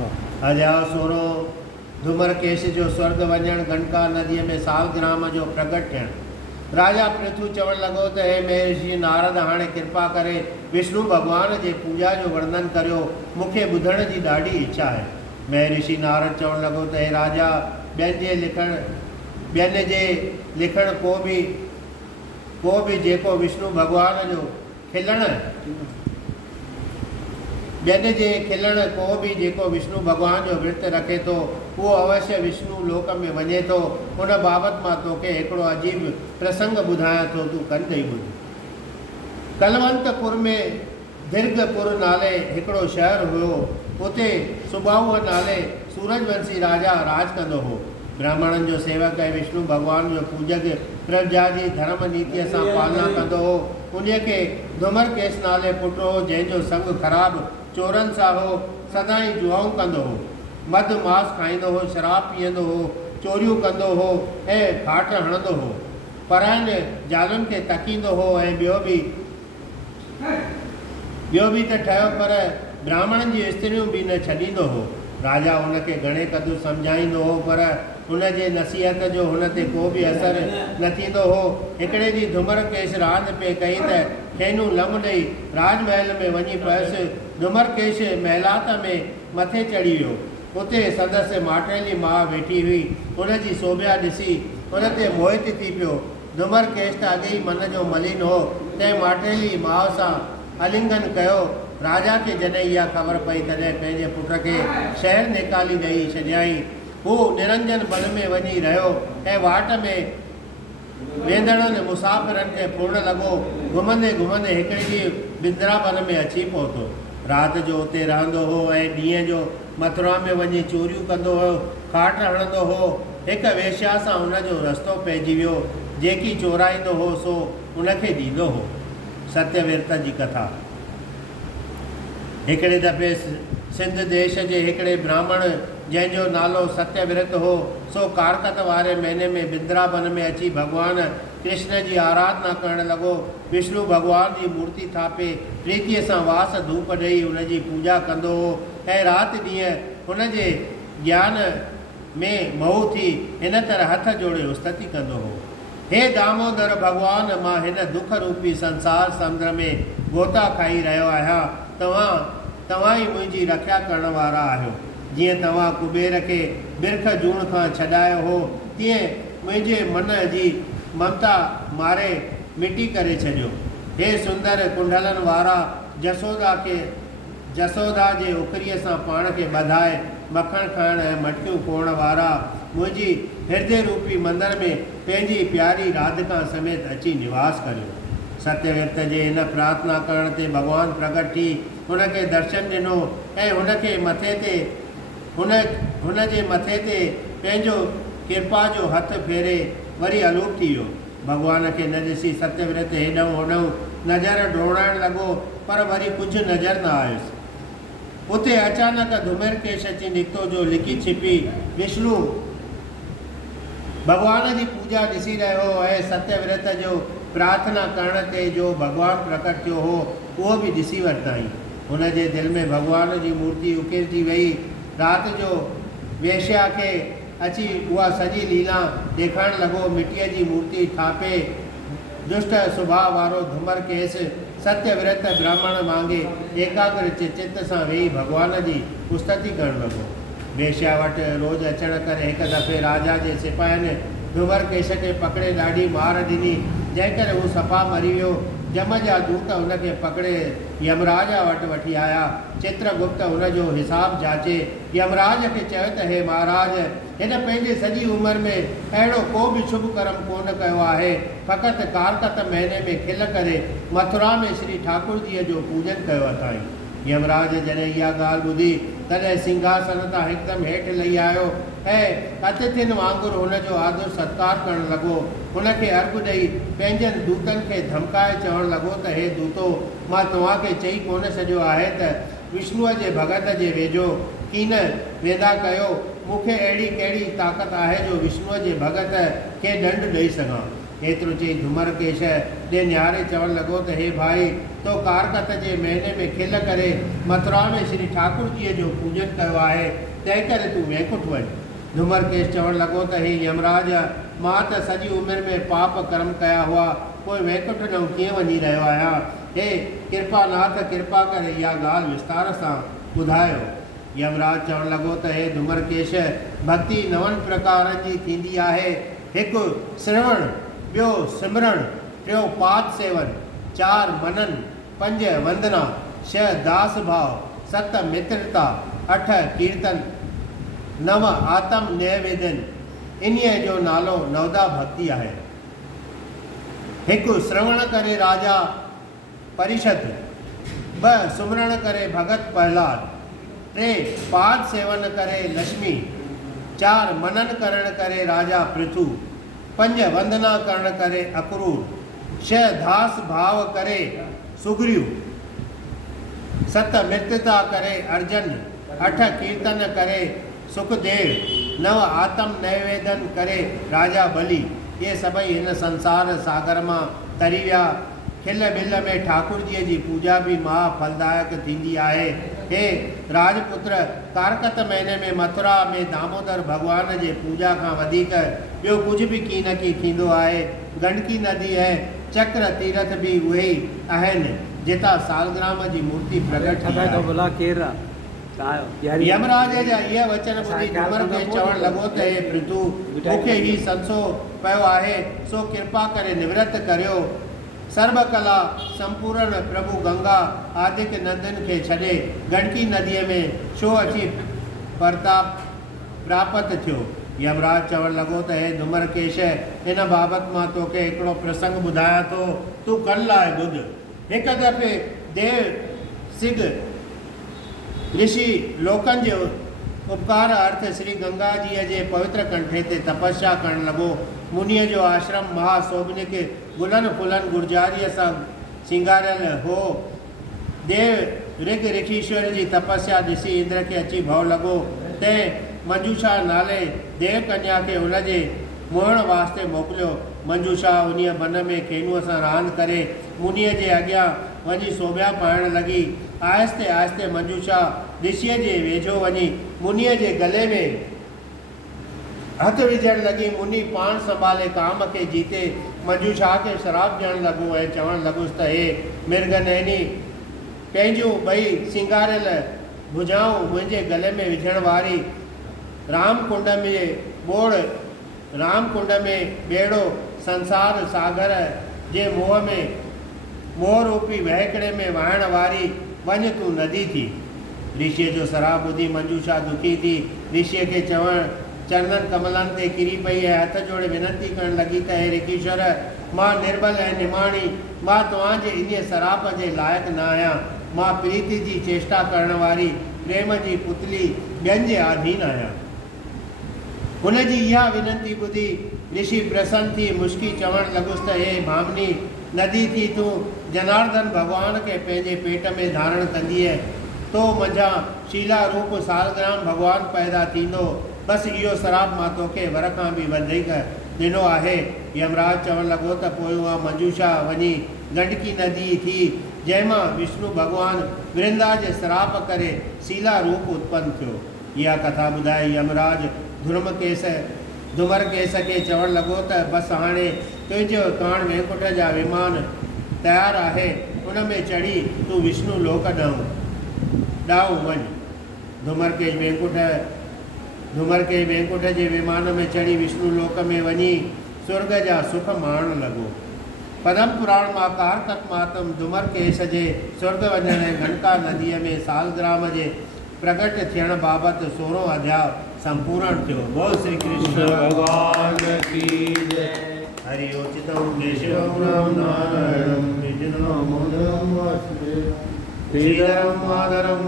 अध्याय 16 धूमरकेश जो स्वर्ग वञण गंडका नदीअ में सालग्राम जो प्रगट थियण। राजा पृथु चवण लॻो त हे महर्षि नारद, हाणे कृपा करे विष्णु भगवान जे पूजा जो वर्णन करियो, मूंखे ॿुधण जी ॾाढी इच्छा आहे। महर्षि नारद चवण लॻो त हे राजा, ॿियनि जे लिखण को बि जेको विष्णु भगवान जो खिलण ॿियनि जे खिलण को बि जेको विष्णु भगवान जो विर्त रखे थो, उहो अवश्य विष्णु लोक में वञे थो। उन बाबति मां तोखे हिकिड़ो अजीब प्रसंग ॿुधायां थो, तूं कन ॾेई ॿुध। कलवंतपुर में दीर्घपुर नाले हिकिड़ो शहर हुयो। उते सुबाहुअ नाले सूरजवंशी राजा राज कंदो हो। ब्राह्मणनि जो सेवक ऐं विष्णु भगवान जो पूजक प्रजा जी धर्म नीतिअ सां पालना कंदो हो। उन खे धूमरकेश नाले पुटु हो, जंहिंजो संग ख़राबु चोरनि सां हो। सदाई जुआऊं कंदो हो, मद मांस खाईंदो हो, शराब पीअंदो हो, चोरियूं कंदो हो ऐं फाट हणंदो हो। परायनि ज़ालुनि खे तकींदो हो ऐं ॿियो बि त ठहियो, पर ब्राह्मणनि जी स्त्रियूं बि न छॾींदो हो। राजा हुनखे घणे क़दुरु सम्झाईंदो हो, पर हुन जे नसीहत जो हुन ते को बि असरु न थींदो हो। हिकिड़े ॾींहुं धूमरकेश रांदि पे कई त खेनूं लम ॾेई राजमहल में वञी पियसि। धूमरकेश महिलात में मथे चढ़ी वियो। उते संदसि माटेली माउ वेठी हुई। हुनजी शोभा ॾिसी हुन ते मोहित थी पियो। धूमरकेश त अॻे ई मन जो मलिन हो, तंहिं माटेली माउ सां आलिंगन कयो। राजा खे जॾहिं इहा ख़बर पई, तॾहिं पंहिंजे पुट खे शहर निकाली ॾेई छॾियाई। हू निरंजन वन में वञी रहियो ऐं वाट में वेंदड़नि मुसाफ़िरनि खे फुरण लॻो। घुमंदे घुमंदे हिकिड़े ॾींहुं बिंद्रावन में अची पहुतो। राति जो उते रहंदो हो ऐं ॾींहं जो मथुरा में वञी चोरियूं कंदो हो, खाट हणंदो हो। हिकु वेश्या सां हुनजो रस्तो पइजी वियो। जेकी चोराईंदो हो सो उनखे ॾींदो हो। सत्यविरत जी कथा। हिकिड़े दफ़े सिंध देश जे हिकिड़े ब्राह्मण, जंहिंजो नालो सत्यविरत हो, सो कारकत वारे महीने में बिंद्रावन में अची भॻवान कृष्ण जी आराधना करणु लॻो। विष्णु भगवान जी मूर्ति थापे प्रीतीअ सां वास धूप ॾेई हुनजी पूजा कंदो हो ऐं राति ॾींहुं हुनजे ज्ञान में महू थी हिन तरह हथ जोड़े स्तुति कंदो हो। हे दामोदर भगवान, मां हिन दुख रूपी संसार समुंड में गोता खाई रहियो आहियां। तव्हां ई मुंहिंजी रक्षा करण वारा आहियो। जीअं तव्हां कुबेर खे बिरख जूण खां छॾायो हो, तीअं मुंहिंजे मन जी ममता मारे मिटी करे छॾियो। हे सुंदर कुंडलनि वारा, जसोदा जे उखरीअ सां पाण खे ॿधाए मखण खाइण ऐं मटकियूं फोड़ वारा, मुंहिंजी हृदय रूपी मंदर में पंहिंजी प्यारी राधिका समेत अची निवास करियो। सत्यविरत जे हिन प्रार्थना करण ते भॻवानु प्रगट थी हुनखे दर्शन ॾिनो ऐं हुनजे मथे ते पंहिंजो कृपा जो हथ फेरे वरी अलूप थी वियो। भॻवान खे न ॾिसी सत्यविरत हेॾां होॾां नज़र डोड़ाइण लॻो, पर वरी कुझु नज़र न आयुसि। उते अचानक धूमरकेश अची निकितो, जो लिकी छिपी विष्णु भगवान जी पूजा ॾिसी रहियो ऐं सत्यविरत जो प्रार्थना करण ते जो भगवानु प्रकट थियो हो, उहो बि ॾिसी वरिताई। हुनजे दिलि में भगवान जी मूर्ति उकेरजी वई। राति जो वेश्या खे अची उहा सॼी लीला ॾेखारणु लॻो। मिटीअ जी मूर्ति थापे दुष्ट सुभाउ वारो धूमरकेश सत्यविरत ब्राह्मण वांगुरु एकाग्र चित्त सां वेही भगवान जी स्तुति करणु लॻो। वेश्या वटि रोज़ अचण करे हिकु दफ़े राजा जे सिपाहियुनि धूमरकेश खे पकड़े ॾाढी मार ॾिनी, जंहिं करे हू सफ़ा मरी वियो। जम जा दूत हुनखे पकड़े यमराज वटि वठी आया। चित्रगुप्त हुनजो हिसाबु जाचे यमराज खे चयो त हे महाराज, हिन पंहिंजे सॼी उमिरि में अहिड़ो को बि शुभ कर्म कोन कयो आहे। फ़क़ति कारकत महीने में खिल करे मथुरा में श्री ठाकुर जीअ जो पूजन कयो अथई। यमराज जॾहिं इहा ॻाल्हि ॿुधी, तॾहिं सिंघासन तां हिकदमि हेठि लही आयो ऐं अतिथियुनि वांगुरु हुनजो आदर सत्कार करणु लॻो। हुनखे अर्घु ॾेई पंहिंजनि दूतनि खे धमकाए चवणु लॻो त हे दूतो, मां तव्हांखे चई कोन छॾियो आहे त विष्णुअ जे भॻत जे वेझो कीन वेंदा कयो। मूंखे अहिड़ी कहिड़ी ताक़त आहे जो विष्णुअ जे भॻत खे ॾंड ॾेई सघां। एतिरो चई धुमरकेश ॾे निहारे चवणु लॻो त हे भाई तो कारकत जे महीने में खिल करे मथुरा में श्री ठाकुर जीअ जो पूजन कयो आहे, तंहिं करे तूं वैकुंठ वञ। धुमरकेश चवणु लॻो त हे यमराज, मां त सॼी उमिरि में पाप कर्म कया हुआ, पोइ वैकुंठ ॾांहुं कीअं वञी रहियो आहियां। हे कृपानाथ, कृपा करे इहा ॻाल्हि विस्तार सां ॿुधायो। यमराज चवणु लॻो त हे धुमरकेश, भक्ति 9 प्रकारनि जी थींदी आहे। हिकु श्रवण, ॿियो सिमरण, टियों पाद सेवन, 4 मनन, 5 वंदना, 6 दास भाव, 7 मित्रता, 8 कीर्तन, 9 आत्म नैवेदन। इन्हीअ जो नालो नवदा भक्ति आहे। हिकु श्रवण करे राजा परिषद, 2 सुमरण करे भगत प्रहलाद, 3 पाद सेवन करे लक्ष्मी, 4 मनन करण करे राजा पृथु, 5 वंदना करण करे अक्रूर, 6 दास भाव करे सुग्रीव, 7 मित्रता करे अर्जन, 8 कीर्तन करे सुखदेव, 9 आत्म नैवेदन करे राजा बलि। ये सभई हिन संसार सागर मां तरी विया। खिल बिल में ठाकुर जीअ जी पूजा भी महा फलदायक थींदी आहे। हे राजपुत्र, कारकत महीने में मथुरा में दामोदर भगवान जे पूजा खां वधीक ॿियो कुझु बि की न की थींदो आहे। गंडकी नदी ऐं चक्र तीर्थ भी उहे ई आहिनि जितां सालग्राम जी मूर्ति प्रकट थी आहे। यमराज जा इहे वचन ॿुधी धुमरकेश चवणु लॻो त हे पृथु, मूंखे ही संसो पियो आहे, सो कृपा करे निवृत्त करियो। सर्वकला संपूर्ण प्रभु गंगा आदिक नंदन खे छॾे गंडकी नदीअ में छो अची प्रताप प्राप्त थियो। यमराज चवणु लॻो त हे धुमरकेश, हिन बाबति मां तोखे हिकिड़ो प्रसंग ॿुधायां थो, तूं कन लाइ ॿुध। हिकु दफ़े देव सिग ऋषि लोकन जो उपकार अर्थ श्री गंगा जीअ जे पवित्र कंठे ते तपस्या करणु लॻो। मुनीअ जो आश्रम महाशोभनिक गुलनि फुलनि गुरजारीअ सां सिंगारियल हो। देव ऋग ऋषीश्वर जी तपस्या ॾिसी इंद्र खे अची भउ लॻो। तंहिं मंजूषा नाले देव कन्या खे हुनजे मोहण वास्ते मोकिलियो। मंजूषा उन्हीअ बन में खेनूअ सां रांदि करे मुनीअ जे अॻियां वञी सोभिया पाइण लॻी। आहिस्ते आहिस्ते मंजूषा ऋषिअ जे वेझो वञी मुनीअ जे गले में हथ विझण लॻी। मुनी पाण संभाले काम खे जीते मंजूषा खे शराब ॾियणु लॻो ऐं चवणु लॻुसि त हे मृगनयनी, पंहिंजूं ॿई सिंगारियल भुजाऊं मुंहिंजे गले में विझण वारी रामकुंड में ॿेड़ो संसार सागर जे मोह रूपी वहकड़े में वहण वारी वञ तूं नदी थी। ऋषिअ जो सराह ॿुधी मंजूषा दुखी थी ऋषिअ खे चरणनि कमलनि ते किरी पई ऐं हथ जोड़े विनती करणु लॻी त हे ऋषीश्वर, मां निर्बल ऐं निमाणी, मां तव्हांजे इन सराप जे लाइक़ु न आहियां। मां प्रीति जी चेष्टा करण वारी प्रेम जी पुतली ॿियनि जे अधीन आहियां। हुनजी इहा विनती ॿुधी ऋषि प्रसन्न थी मुश्की चवणु लॻुसि त हे भामिनी, नदी थी तूं जनार्दन भॻवान खे पंहिंजे पेट में धारण कंदीअ, तो मंझां शीला रूप सालग्राम भॻवानु पैदा थींदो। बसि इहो श्राप मां तोखे वर खां बि वधीक ॾिनो आहे। यमराज चवणु लॻो त पोइ उहा मंजूषा वञी गंडकी नदी थी, जंहिंमां विष्णु भॻवानु वृंदा जे श्राप करे शीला रूप उत्पन्न थियो। इहा कथा ॿुधाए यमराज धुमरकेश खे चवणु लॻो त बसि हाणे तुंहिंजो काण वैकुंठ जा विमान तयारु आहे, उन में चढ़ी तूं विष्णु लोक ॾांहुं वञ। धुमरकेश वैकुंठ जे विमान में चढ़ी विष्णु लोक में वञी स्वर्ग जा सुख माणणु लॻो। पद्म पुराण मां कारकत मातम धुमरकेश जे स्वर्ग वञण ऐं गंडका नदीअ में सालग्राम जे प्रगट थियण बाबति 16 अध्याय संपूर्ण थियो। बोल श्री कृष्ण भगवान की जय। हरि ओचितं केशवं राम नारायणं निजनामोदं वासुदेवं श्रीधरं माधरं